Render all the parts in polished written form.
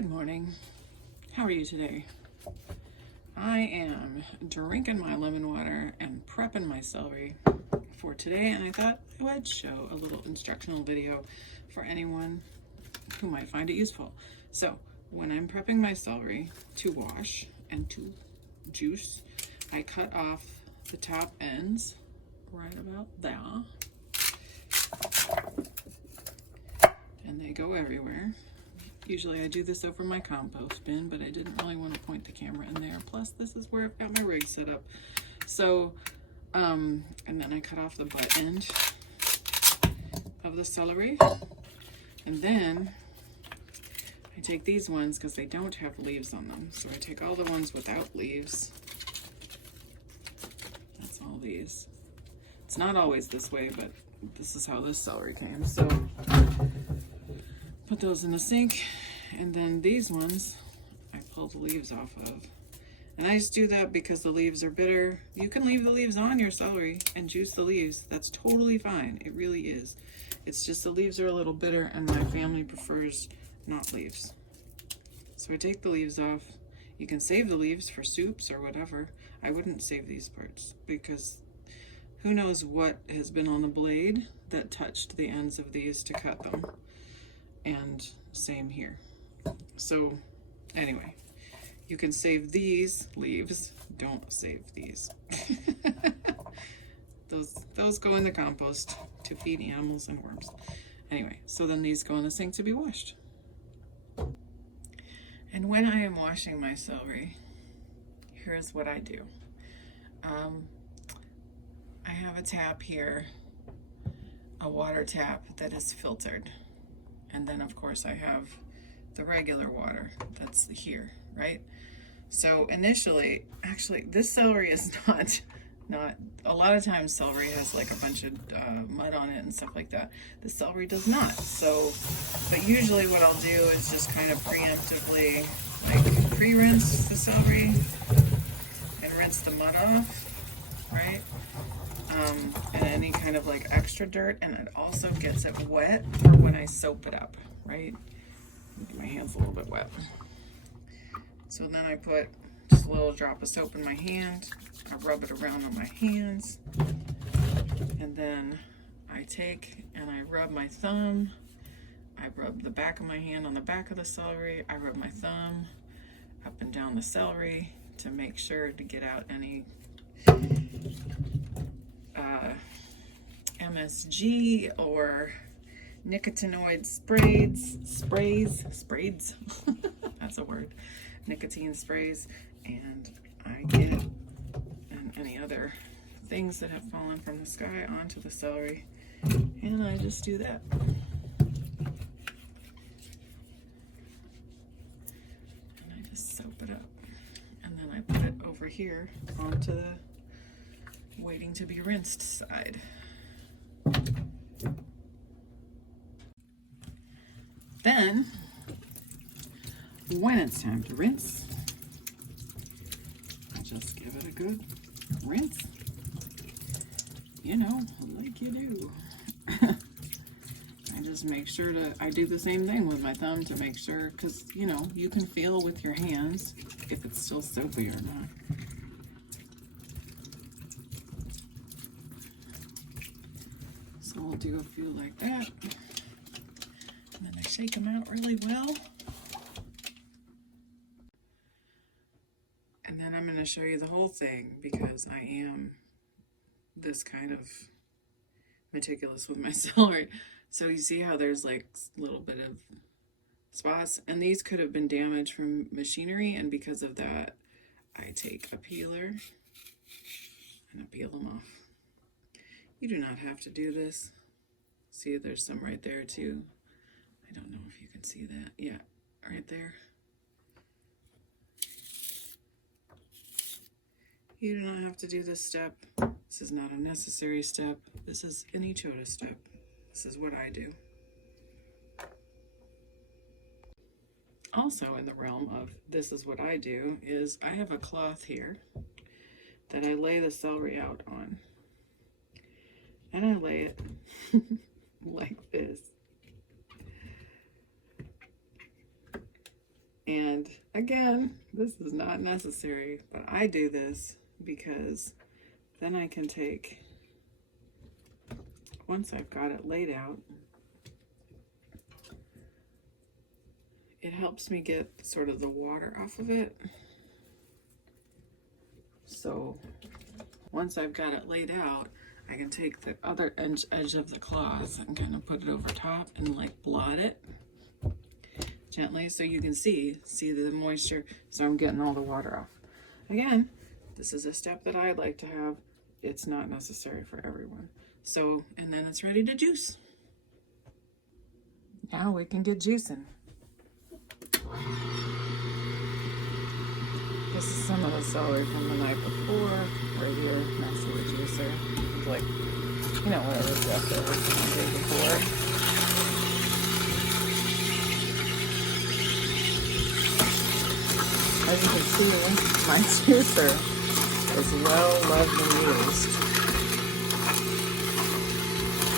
Good morning. How are you today? I am drinking my lemon water and prepping my celery for today, and I thought I would show a little instructional video for anyone who might find it useful. So when I'm prepping my celery to wash and to juice, I cut off the top ends right about there, and they go everywhere. Usually I do this over my compost bin, but I didn't really want to point the camera in there. Plus, this is where I've got my rig set up. So, and then I cut off the butt end of the celery. And then I take these ones because they don't have leaves on them. So I take all the ones without leaves. That's all these. It's not always this way, but this is how this celery came. So put those in the sink, and then these ones I pull the leaves off of. And I just do that because the leaves are bitter. You can leave the leaves on your celery and juice the leaves. That's totally fine. It really is. It's just the leaves are a little bitter, and my family prefers not leaves. So I take the leaves off. You can save the leaves for soups or whatever. I wouldn't save these parts because who knows what has been on the blade that touched the ends of these to cut them. And same here. So anyway, you can save these leaves. Don't save these. those go in the compost to feed animals and worms. Anyway, so then these go in the sink to be washed. And when I am washing my celery, here's what I do. I have a tap here, a water tap that is filtered. And then of course I have the regular water that's here, right? So initially, actually this celery is not, a lot of times celery has like a bunch of mud on it and stuff like that. The celery does not. So, but usually what I'll do is just kind of preemptively like pre-rinse the celery and rinse the mud off, right? And any kind of like extra dirt, and it also gets it wet for when I soap it up, right? My hand's a little bit wet. So then I put just a little drop of soap in my hand. I rub it around on my hands. And then I take and I rub my thumb. I rub the back of my hand on the back of the celery. I rub my thumb up and down the celery to make sure to get out any MSG or nicotinoid sprays, that's a word, nicotine sprays, and I get and any other things that have fallen from the sky onto the celery, and I just do that. And I just soap it up, and then I put it over here onto the waiting to be rinsed side. Then, when it's time to rinse, I just give it a good rinse, you know, like you do. I just make sure I do the same thing with my thumb to make sure, because, you know, you can feel with your hands if it's still soapy or not. So we'll do a few like that. And then I shake them out really well. And then I'm going to show you the whole thing because I am this kind of meticulous with my celery. So you see how there's like a little bit of spots, and these could have been damaged from machinery, and because of that I take a peeler and I peel them off. You do not have to do this. See, there's some right there too. I don't know if you can see that. Yeah, right there. You do not have to do this step. This is not a necessary step. This is an Ichota step. This is what I do. Also in the realm of this is what I do is I have a cloth here that I lay the celery out on. And I lay it like this. And again, this is not necessary, but I do this because then I can take, once I've got it laid out, it helps me get sort of the water off of it. So once I've got it laid out, I can take the other edge of the cloth and kind of put it over top and like blot it gently so you can see the moisture, so I'm getting all the water off. Again, this is a step that I like to have. It's not necessary for everyone. So, and then it's ready to juice. Now we can get juicing. This is some of the celery from the night before, right here next to the juicer. It's like, you know, whatever's left over from the day before. As you can see, my juicer is well loved and used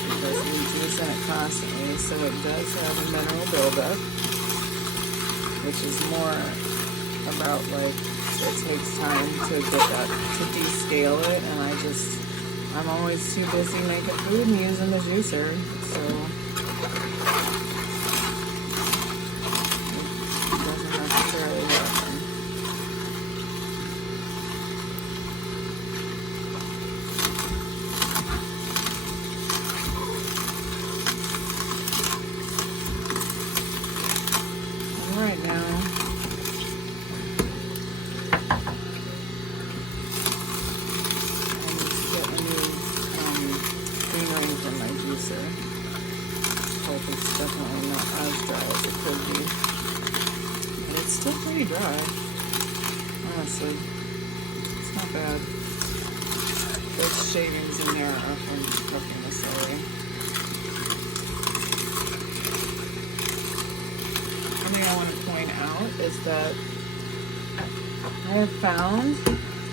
because we juice in it constantly, so it does have a mineral buildup, which is more about like it takes time to get that, to descale it, and I'm always too busy making food and using the juicer, so it doesn't necessarily happen. Right now, I need to get a new green ring in my juicer. Hope it's definitely not as dry as it could be, but it's still pretty dry. Honestly, it's not bad. Those shavings in there are from cooking the celery. I want to point out is that I have found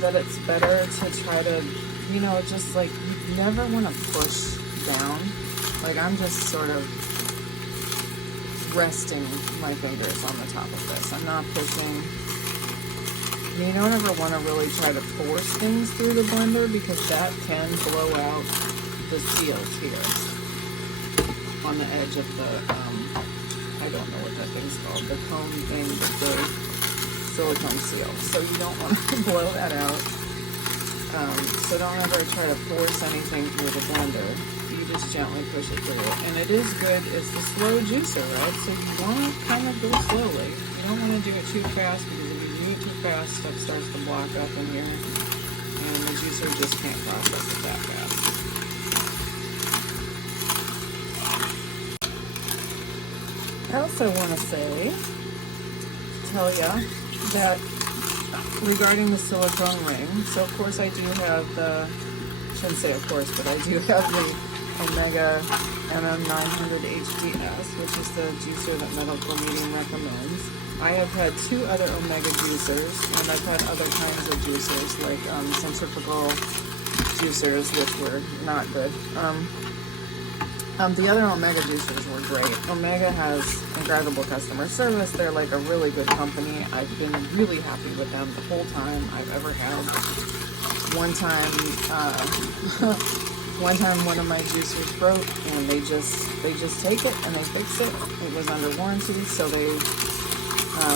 that it's better to try to, you know, just like you never want to push down. Like I'm just sort of resting my fingers on the top of this. I'm not pushing. You don't ever want to really try to force things through the blender because that can blow out the seals here on the edge of the I don't know what that thing's called, the cone thing with the silicone seal. So you don't want to blow that out. So don't ever try to force anything through the blender. You just gently push it through. And it is good, it's the slow juicer, right? So you want to kind of go slowly. You don't want to do it too fast because if you do it too fast, stuff starts to block up in here. And the juicer just can't process it that fast. I also want to tell you that regarding the silicone ring, so of course I do have the, shouldn't say of course, but I do have the Omega MM900HDS, which is the juicer that medical meeting recommends. I have had 2 other Omega juicers, and I've had other kinds of juicers, like centrifugal juicers, which were not good. The other Omega juicers were great. Omega has incredible customer service. They're like a really good company. I've been really happy with them the whole time I've ever had. One time one of my juicers broke, and they just take it and they fix it. It was under warranty, so they I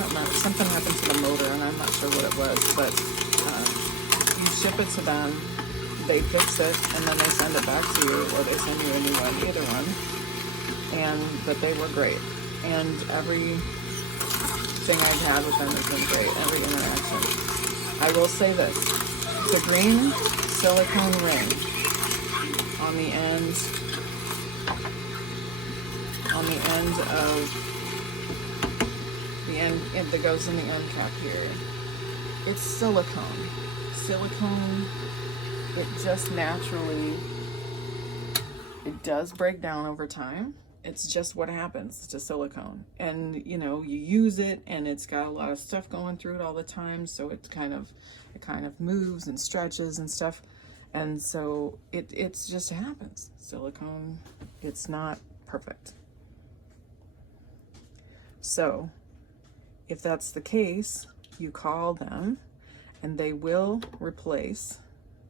don't know, something happened to the motor, and I'm not sure what it was, but you ship it to them. They fix it, and then they send it back to you, or they send you a new one, either one. But they were great. And everything I've had with them has been great, every interaction. I will say this, the green silicone ring on the end that goes in the end cap here, it's silicone. Silicone, it just naturally, it does break down over time. It's just what happens to silicone. And you know, you use it and it's got a lot of stuff going through it all the time, so it kind of moves and stretches and stuff. And so it's just happens. Silicone, it's not perfect. So if that's the case, you call them and they will replace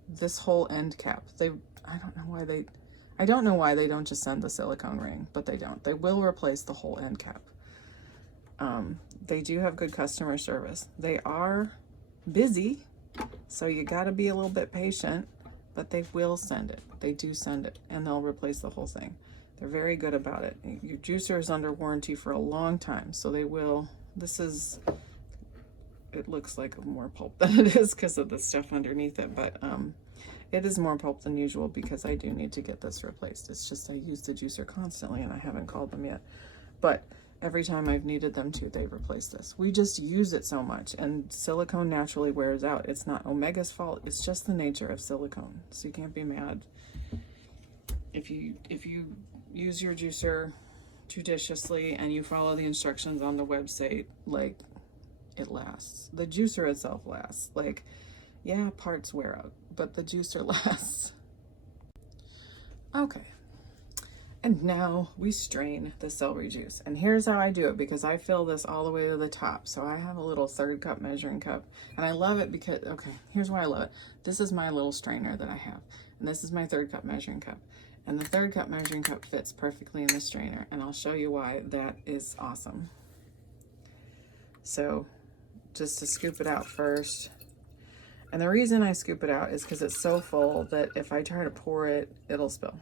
this whole end cap. I don't know why they don't just send the silicone ring, but they don't. They will replace the whole end cap. They do have good customer service. They are busy, so you got to be a little bit patient, but they will send it. They do send it, and they'll replace the whole thing. They're very good about it. Your juicer is under warranty for a long time, so they will. It looks like more pulp than it is because of the stuff underneath it, but it is more pulp than usual because I do need to get this replaced. It's just I use the juicer constantly and I haven't called them yet. But every time I've needed them to, they've replaced this. We just use it so much, and silicone naturally wears out. It's not Omega's fault. It's just the nature of silicone. So you can't be mad. If you use your juicer judiciously and you follow the instructions on the website, like, it lasts. The juicer itself lasts. Like, yeah, parts wear out, but the juicer lasts. Okay. And now we strain the celery juice. And here's how I do it, because I fill this all the way to the top. So I have a little 1/3 cup measuring cup, and I love it because, okay, here's why I love it. This is my little strainer that I have, and this is my 1/3 cup measuring cup. And the 1/3 cup measuring cup fits perfectly in the strainer, and I'll show you why that is awesome. So just to scoop it out first. And the reason I scoop it out is because it's so full that if I try to pour it, it'll spill.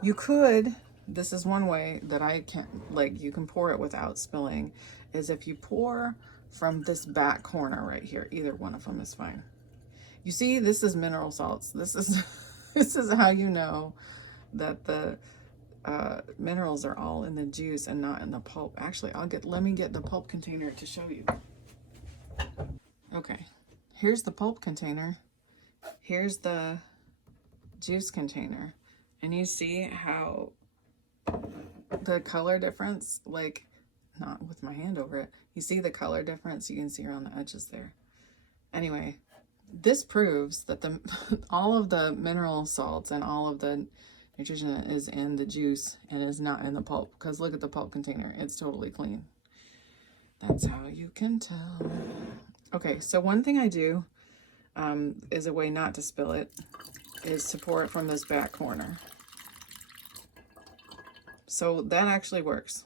You could, this is one way that I can, like, you can pour it without spilling, is if you pour from this back corner right here. Either one of them is fine. You see, this is mineral salts. This is this is how you know that the minerals are all in the juice and not in the pulp. Actually, let me get the pulp container to show you. Okay, here's the pulp container. Here's the juice container. And you see how the color difference, like, not with my hand over it, you see the color difference? You can see around the edges there. Anyway, this proves that all of the mineral salts and all of the nutrition is in the juice and is not in the pulp. Because look at the pulp container. It's totally clean. That's how you can tell. Okay, so one thing I do is a way not to spill it, is to pour it from this back corner. So that actually works.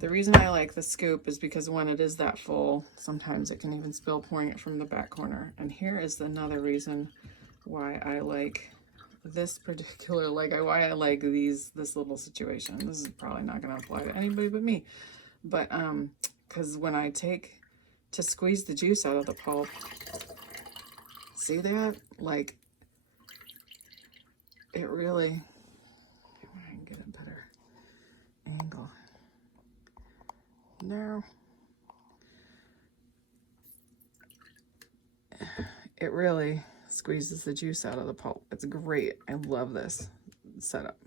The reason I like the scoop is because when it is that full, sometimes it can even spill pouring it from the back corner. And here is another reason why I like this particular, why I like this little situation. This is probably not going to apply to anybody but me. But because when I take to squeeze the juice out of the pulp, see that? Like, it really, if I can get a better angle. No. It really squeezes the juice out of the pulp. It's great. I love this setup.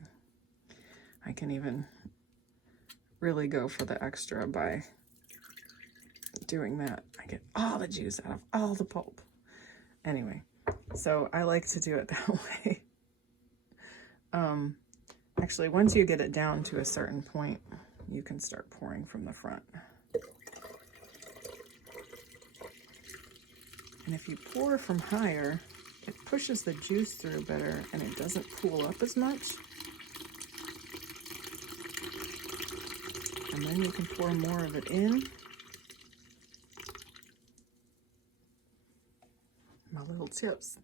I can even really go for the extra by doing that. I get all the juice out of all the pulp. Anyway, so I like to do it that way. Actually, once you get it down to a certain point, you can start pouring from the front. And if you pour from higher, it pushes the juice through better and it doesn't pool up as much. And then you can pour more of it in. My little tips.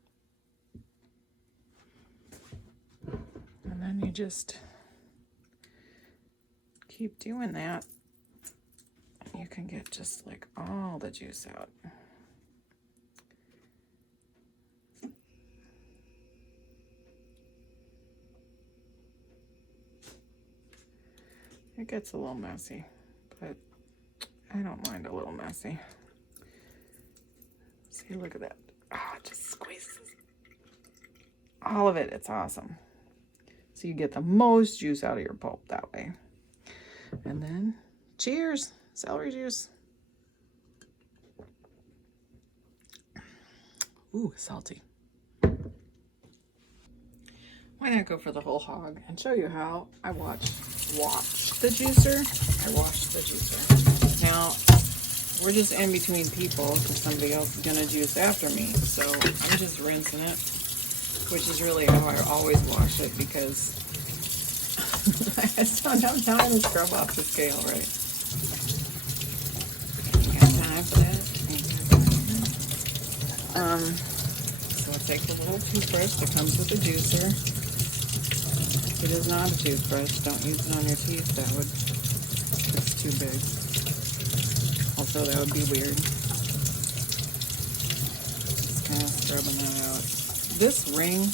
And then you just keep doing that. You can get just like all the juice out. It gets a little messy, but I don't mind a little messy. See, look at that. Ah, it just squeezes all of it. It's awesome. So you get the most juice out of your pulp that way. And then, cheers, celery juice. Ooh, salty. Why not go for the whole hog and show you how I watch the juicer. I wash the juicer. we're just in between people because somebody else is gonna juice after me. So I'm just rinsing it, which is really how I always wash it because I just don't have time to scrub off the scale, right? Ain't got time for that. So I'll take the little toothbrush that comes with the juicer. If it is not a toothbrush, don't use it on your teeth. It's too big. Also, that would be weird. Just kind of scrubbing that out. This ring,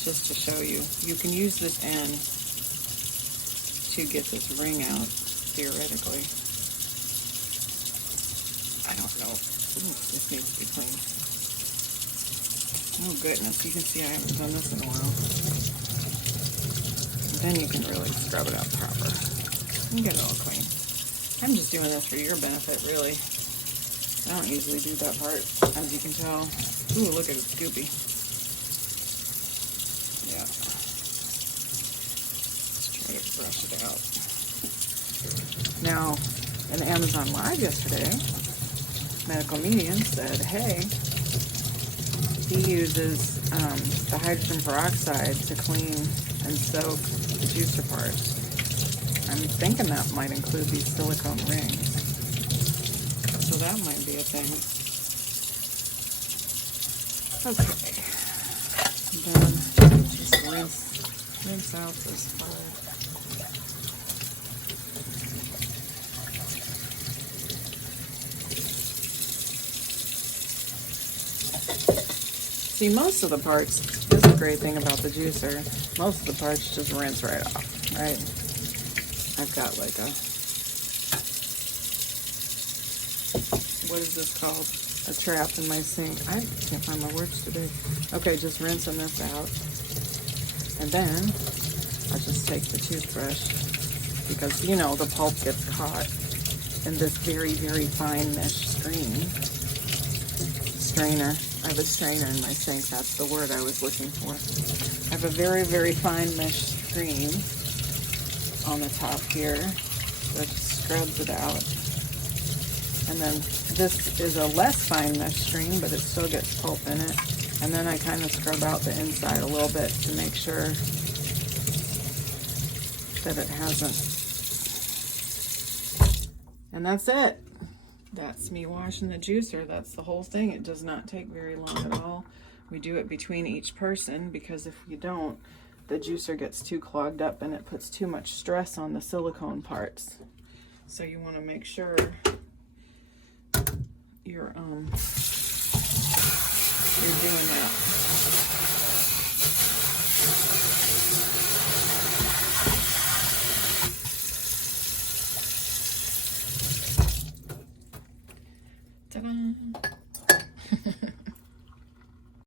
just to show you, you can use this end to get this ring out, theoretically. I don't know. Ooh, this needs to be clean. Oh goodness, you can see I haven't done this in a while. And then you can really scrub it out proper and get it all clean. I'm just doing this for your benefit, really. I don't usually do that part, as you can tell. Ooh, look at it, Scoopy. Yeah. Let's try to brush it out. Now, in Amazon Live yesterday, Medical Medium said, hey, he uses the hydrogen peroxide to clean and soak the juicer parts. I'm thinking that might include these silicone rings. So that might be a thing. Okay. Then just rinse out this part. See, most of the parts, this is a great thing about the juicer, most of the parts just rinse right off, right? I've got like a, what is this called? A trap in my sink. I can't find my words today. Okay, just rinsing this out. And then I'll just take the toothbrush because, you know, the pulp gets caught in this very, very fine mesh strainer. I have a strainer in my sink. That's the word I was looking for. I have a very, very fine mesh screen on the top here that scrubs it out. And then this is a less fine mesh screen, but it still gets pulp in it. And then I kind of scrub out the inside a little bit to make sure that it hasn't. And that's it. That's me washing the juicer. That's the whole thing. It does not take very long at all. We do it between each person because if you don't, the juicer gets too clogged up and it puts too much stress on the silicone parts. So you want to make sure you're doing that. Ta-da!